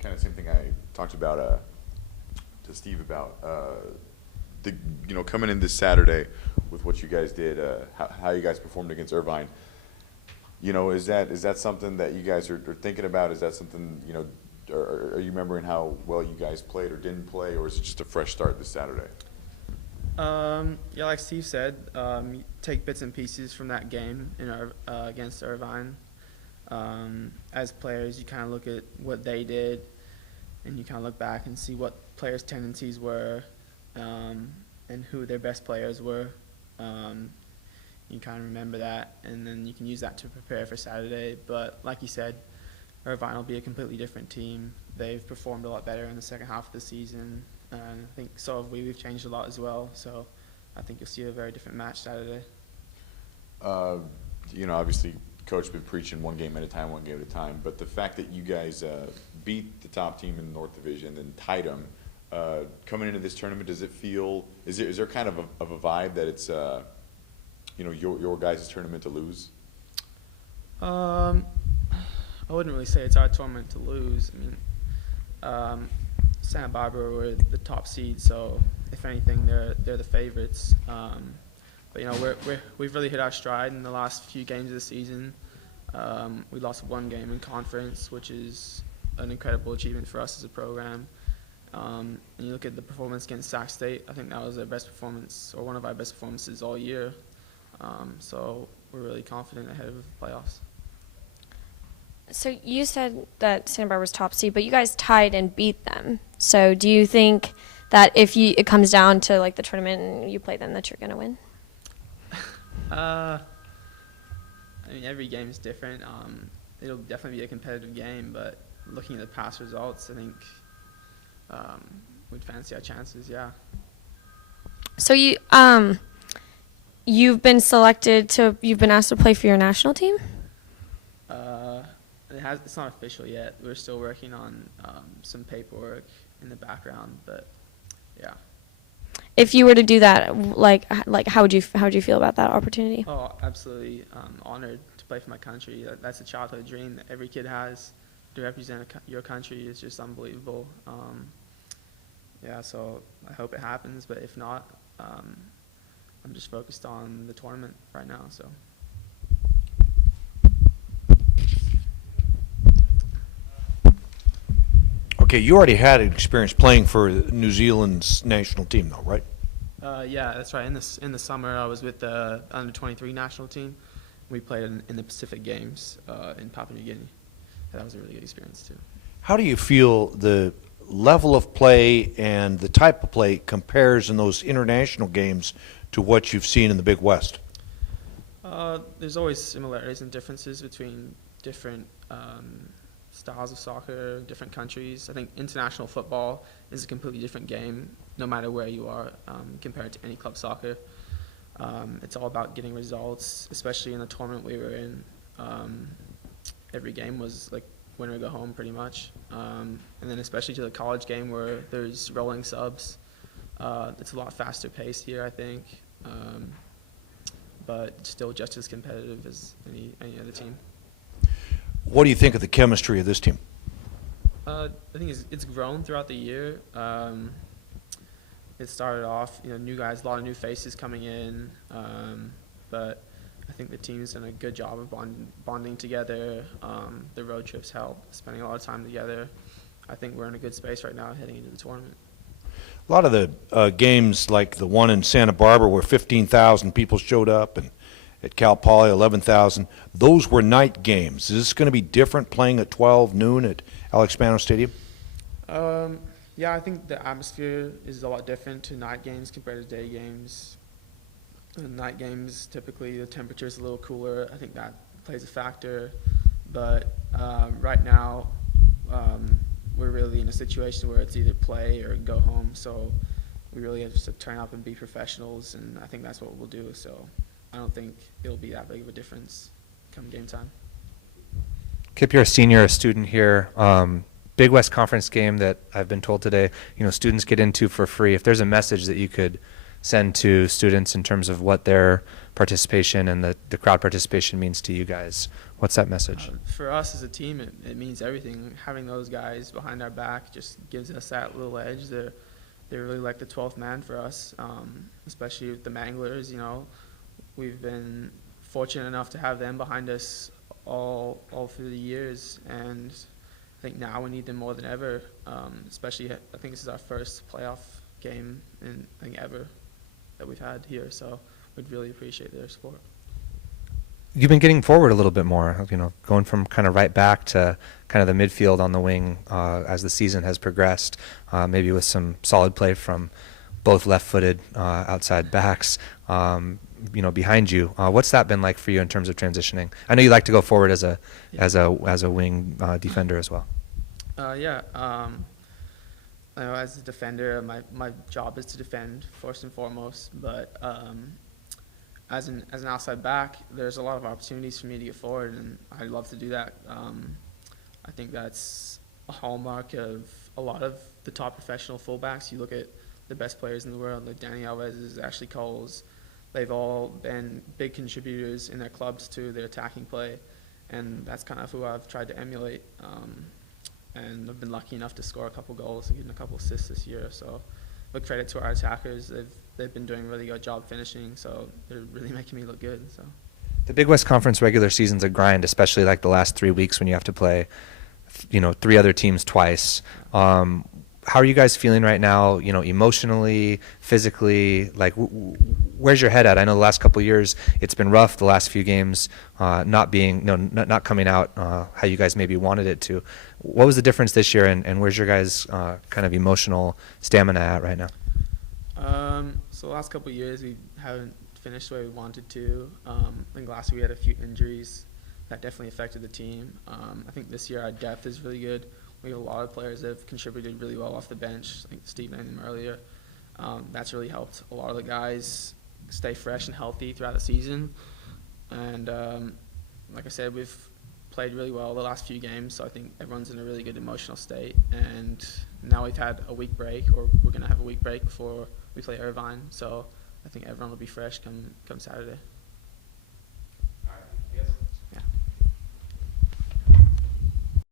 Kind of same thing I talked about to Steve about coming in this Saturday with what you guys did, how you guys performed against Irvine. Is that something that you guys are thinking about? Is that something are you remembering how well you guys played or didn't play, or is it just a fresh start this Saturday? Yeah, like Steve said, you take bits and pieces from that game against Irvine. As players, you kind of look at what they did, and you kind of look back and see what players' tendencies were, and who their best players were. You kind of remember that, and then you can use that to prepare for Saturday. But like you said, Irvine will be a completely different team. They've performed a lot better in the second half of the season, and I think so have we. We've changed a lot as well, so I think you'll see a very different match Saturday. Obviously, Coach been preaching one game at a time, but the fact that you guys beat the top team in the North Division and tied them coming into this tournament, does it feel, is there kind of a vibe that it's your guys' tournament to lose? I wouldn't really say it's our tournament to lose. I mean, Santa Barbara were the top seed, so if anything, they're the favorites. But we've really hit our stride in the last few games of the season. We lost one game in conference, which is an incredible achievement for us as a program. And you look at the performance against Sac State, I think that was our best performance, or one of our best performances all year. So we're really confident ahead of the playoffs. So you said that Santa Barbara's top seed, but you guys tied and beat them. So do you think that if it comes down to like the tournament and you play them, that you're going to win? I mean, every game is different. It'll definitely be a competitive game, but looking at the past results, I think we'd fancy our chances, yeah. So you've been you've been asked to play for your national team? It's not official yet. We're still working on some paperwork in the background, but yeah. If you were to do that, like how would you feel about that opportunity? Oh, absolutely honored to play for my country. That's a childhood dream that every kid has. To represent your country is just unbelievable. Yeah, so I hope it happens, but if not, I'm just focused on the tournament right now. So. Okay, you already had experience playing for New Zealand's national team, though, right? Yeah, that's right. In the summer, I was with the under-23 national team. We played in the Pacific Games in Papua New Guinea. That was a really good experience too. How do you feel the level of play and the type of play compares in those international games to what you've seen in the Big West? There's always similarities and differences between different styles of soccer, different countries. I think international football is a completely different game, no matter where you are, compared to any club soccer. It's all about getting results, especially in the tournament we were in. Every game was like winner go home, pretty much. And then especially to the college game where there's rolling subs. It's a lot faster paced here, I think, but still just as competitive as any other team. What do you think of the chemistry of this team? I think it's grown throughout the year. It started off, new guys, a lot of new faces coming in, but I think the team's done a good job of bonding together. The road trips help, spending a lot of time together. I think we're in a good space right now heading into the tournament. A lot of the games, like the one in Santa Barbara where 15,000 people showed up, and at Cal Poly 11,000, those were night games. Is this going to be different playing at 12 noon at Spanos Stadium? Yeah, I think the atmosphere is a lot different to night games compared to day games. In night games, typically the temperature is a little cooler. I think that plays a factor. But right now, we're really in a situation where it's either play or go home. So we really have to turn up and be professionals, and I think that's what we'll do. So I don't think it'll be that big of a difference come game time. Kip, you're a senior, a student here. Big West Conference game that I've been told today, students get into for free. If there's a message that you could send to students in terms of what their participation and the crowd participation means to you guys? What's that message? For us as a team, it means everything. Having those guys behind our back just gives us that little edge. They're really like the 12th man for us, especially with the Manglers. You know, we've been fortunate enough to have them behind us all through the years, and I think now we need them more than ever. Especially, I think this is our first playoff game in I think ever that we've had here, so we'd really appreciate their support. You've been getting forward a little bit more, you know, going from kind of right back to kind of the midfield on the wing as the season has progressed, maybe with some solid play from both left-footed outside backs, you know, behind you. What's that been like for you in terms of transitioning? I know you like to go forward as a wing defender as well. You know, as a defender, my job is to defend first and foremost, but as an outside back, there's a lot of opportunities for me to get forward, and I'd love to do that. I think that's a hallmark of a lot of the top professional fullbacks. You look at the best players in the world, like Danny Alves, Ashley Coles. They've all been big contributors in their clubs to their attacking play, and that's kind of who I've tried to emulate. And I've been lucky enough to score a couple goals and get a couple assists this year. So, but credit to our attackers. They've been doing a really good job finishing, so they're really making me look good. So, the Big West Conference regular season's a grind, especially like the last 3 weeks when you have to play, you know, 3 other teams twice. How are you guys feeling right now? You know, emotionally, physically, like where's your head at? I know the last couple of years it's been rough. The last few games not coming out how you guys maybe wanted it to. What was the difference this year, and where's your guys' kind of emotional stamina at right now? So the last couple of years we haven't finished the way we wanted to. I think last year we had a few injuries that definitely affected the team. I think this year our depth is really good. We have a lot of players that have contributed really well off the bench. I think Steve named them earlier. That's really helped a lot of the guys stay fresh and healthy throughout the season. And like I said, we've played really well the last few games, so I think everyone's in a really good emotional state. And now we've had a week break, or we're going to have a week break before we play Irvine, so I think everyone will be fresh come Saturday.